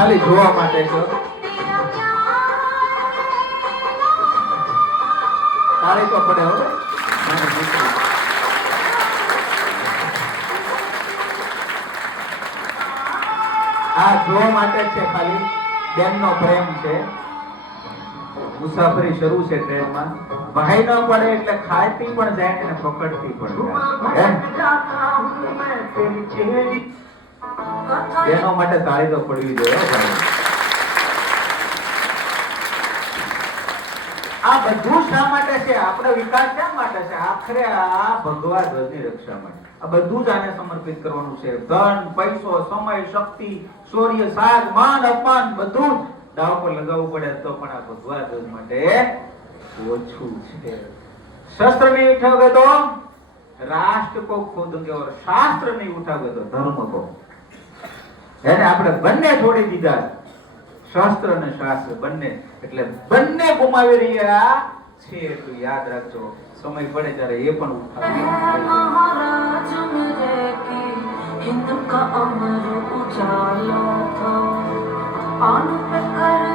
ખાલી જોવા માટે છો. તાળી તો પડે હો. આ જોવા માટે છે, ખાલી બેનનો પ્રેમ છે. મુસાફરી શરૂ છે ટ્રેનમાં. ભાઈ ન પડે એટલે ખાતી પણ જાય ને પકડતી પણ જાય. એનો માટે તાળી તો પડવી જોઈએ ભાઈ. આ બધું શા માટે છે? આપણો વિકાસ શા માટે છે? આખરે આ ભગવા ધ્વજની રક્ષા માટે. આ બધું જ આને સમર્પિત કરવાનું છે. ધન, પૈસો, સમય, શક્તિ, શૌર્ય, સાજ, માન, અપમાન બધું દાવ પર લગાવવું પડે તો પણ આ ભગવા ધ્વજ માટે ઓછું છે. શસ્ત્ર નહીં ઉઠાવે તો રાષ્ટ્ર કો ખોદેંગે ઓર શાસ્ત્ર નહીં ઉઠાવે તો ધર્મ કો. એને આપણે બંને છોડી દીધા, શાસ્ત્ર અને શાસ્ત્ર બંને. એટલે બંને ગુમાવી રહ્યા છે. એટલું યાદ રાખજો. સમય પડે ત્યારે એ પણ ઉઠાવે. हिंद का अमर उजाला था आन पे कर